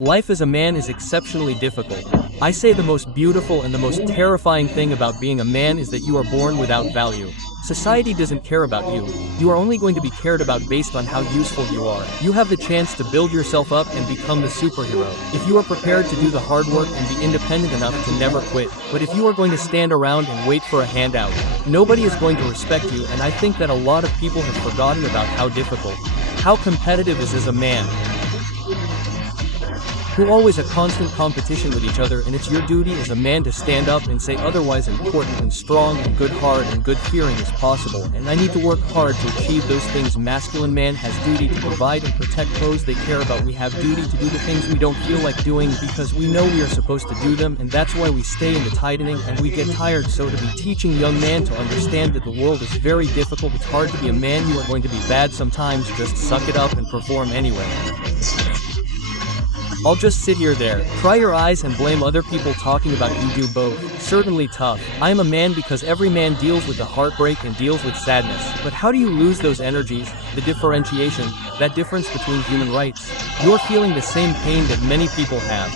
Life as a man is exceptionally difficult. I say the most beautiful and the most terrifying thing about being a man is that you are born without value. Society doesn't care about you. You are only going to be cared about based on how useful you are. You have the chance to build yourself up and become the superhero. If you are prepared to do the hard work and be independent enough to never quit. But if you are going to stand around and wait for a handout, nobody is going to respect you, and I think that a lot of people have forgotten about how difficult, how competitive is as a man. Who always a constant competition with each other, and it's your duty as a man to stand up and say otherwise important and strong and good heart and good fearing is possible, and I need to work hard to achieve those things. Masculine man has duty to provide and protect those they care about. We have duty to do the things we don't feel like doing because we know we are supposed to do them, and that's why we stay in the tightening and we get tired. So to be teaching young man to understand that the world is very difficult, it's hard to be a man, you are going to be bad sometimes, just suck it up and perform anyway. I'll just sit here there, cry your eyes and blame other people talking about you do both. Certainly tough. I am a man because every man deals with the heartbreak and deals with sadness. But how do you lose those energies, the differentiation, that difference between human rights? You're feeling the same pain that many people have.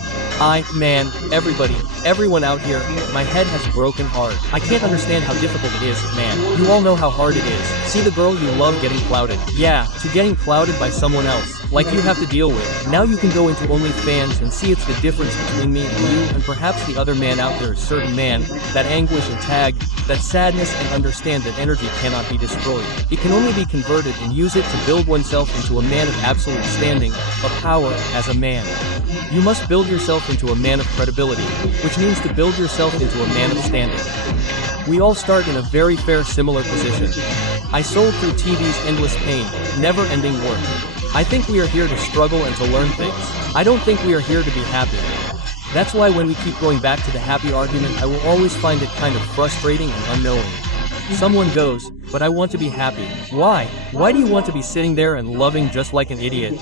Man, everybody, everyone out here, my head has broken hard. I can't understand how difficult it is, man. You all know how hard it is. See the girl you love getting clouded. Yeah, to getting clouded by someone else, like you have to deal with. Now you can go into OnlyFans and see it's the difference between me and you and perhaps the other man out there, a certain man, that anguish and tag, that sadness, and understand that energy cannot be destroyed. It can only be converted and use it to build oneself into a man of absolute standing, of power, as a man. You must build yourself into a man of credibility, which means to build yourself into a man of standing. We all start in a very fair similar position. I sold through TV's endless pain, never-ending work. I think we are here to struggle and to learn things. I don't think we are here to be happy. That's why when we keep going back to the happy argument, I will always find it kind of frustrating and unknowing. Someone goes, but I want to be happy. Why? Why do you want to be sitting there and loving just like an idiot?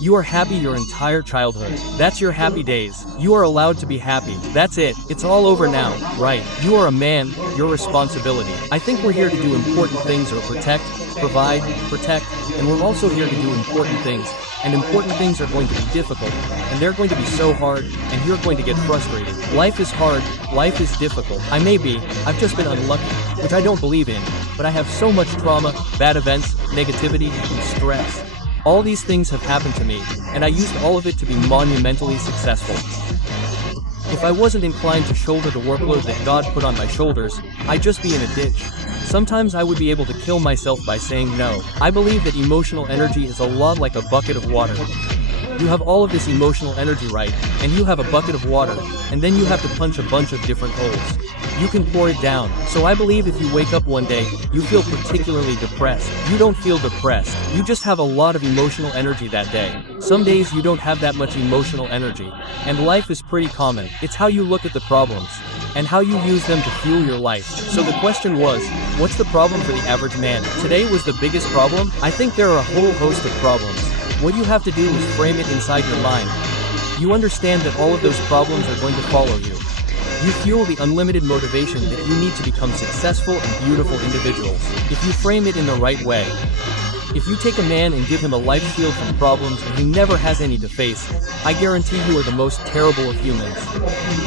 You are happy your entire childhood. That's your happy days. You are allowed to be happy. That's it. It's all over now, right? You are a man, your responsibility. I think we're here to do important things or protect, provide, protect, and we're also here to do important things. And important things are going to be difficult, and they're going to be so hard, and you're going to get frustrated. Life is hard, life is difficult. I've just been unlucky, which I don't believe in, but I have so much trauma, bad events, negativity, and stress. All these things have happened to me, and I used all of it to be monumentally successful. If I wasn't inclined to shoulder the workload that God put on my shoulders, I'd just be in a ditch. Sometimes I would be able to kill myself by saying no. I believe that emotional energy is a lot like a bucket of water. You have all of this emotional energy, right? And you have a bucket of water, and then you have to punch a bunch of different holes. You can pour it down. So I believe if you wake up one day, you feel particularly depressed. You don't feel depressed. You just have a lot of emotional energy that day. Some days you don't have that much emotional energy. And life is pretty common. It's how you look at the problems and how you use them to fuel your life. So the question was, what's the problem for the average man? Today was the biggest problem? I think there are a whole host of problems. What you have to do is frame it inside your mind. You understand that all of those problems are going to follow you. You fuel the unlimited motivation that you need to become successful and beautiful individuals. If you frame it in the right way. If you take a man and give him a life shield from problems and he never has any to face, I guarantee you are the most terrible of humans.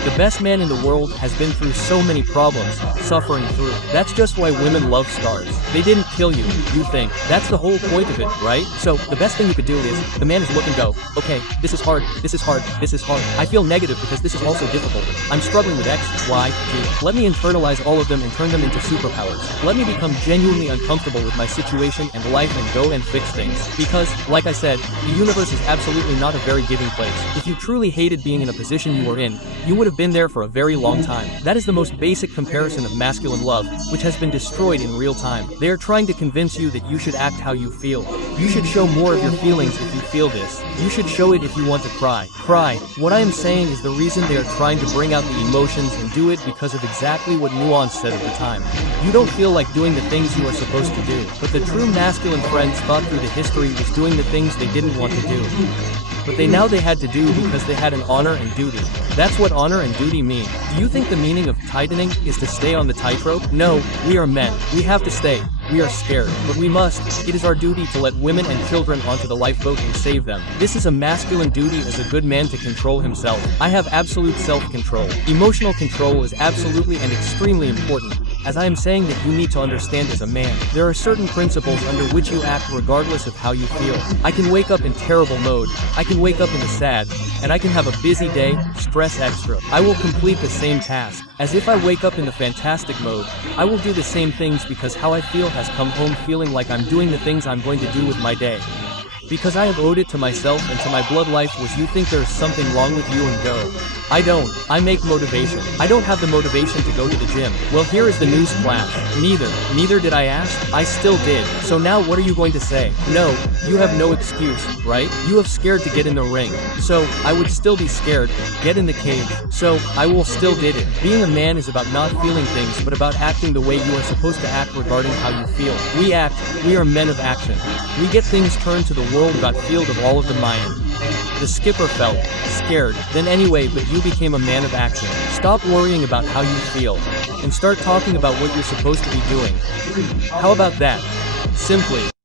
The best man in the world has been through so many problems, suffering through. That's just why women love stars. They didn't kill you, you think. That's the whole point of it, right? So, the best thing you could do is, the man is look and go, okay, this is hard, this is hard, this is hard. I feel negative because this is also difficult. I'm struggling with X, Y, G. Let me internalize all of them and turn them into superpowers. Let me become genuinely uncomfortable with my situation and life and go and fix things. Because, like I said, the universe is absolutely not a very giving place. If you truly hated being in a position you were in, you would have been there for a very long time. That is the most basic comparison of masculine love, which has been destroyed in real time. They are trying to convince you that you should act how you feel. You should show more of your feelings if you feel this. You should show it if you want to cry. Cry. What I am saying is the reason they are trying to bring out the emotions and do it because of exactly what Nuance said at the time. You don't feel like doing the things you are supposed to do, but the true masculine friends thought through the history was doing the things they didn't want to do. but now they had to do because they had an honor and duty. That's what honor and duty mean. Do you think the meaning of tightening is to stay on the tightrope? No, we are men. We have to stay. We are scared, but we must. It is our duty to let women and children onto the lifeboat and save them. This is a masculine duty as a good man to control himself. I have absolute self-control. Emotional control is absolutely and extremely important. As I am saying that you need to understand as a man, there are certain principles under which you act regardless of how you feel. I can wake up in terrible mode, I can wake up in the sad, and I can have a busy day, stress extra. I will complete the same task. As if I wake up in the fantastic mode, I will do the same things because how I feel has come home feeling like I'm doing the things I'm going to do with my day. Because I have owed it to myself and to my blood life. Was you think there's something wrong with you and go? I don't. I make motivation. I don't have the motivation to go to the gym. Well, here is the news flash. Neither did I ask. I still did. So now what are you going to say? No, you have no excuse, right? You have scared to get in the ring. So, I would still be scared, get in the cage. So, I will still did it. Being a man is about not feeling things but about acting the way you are supposed to act regarding how you feel. We act, we are men of action. We get things turned to the world got field of all of the Mayan. The skipper felt scared, then anyway, but you became a man of action. Stop worrying about how you feel, and start talking about what you're supposed to be doing. How about that? Simply.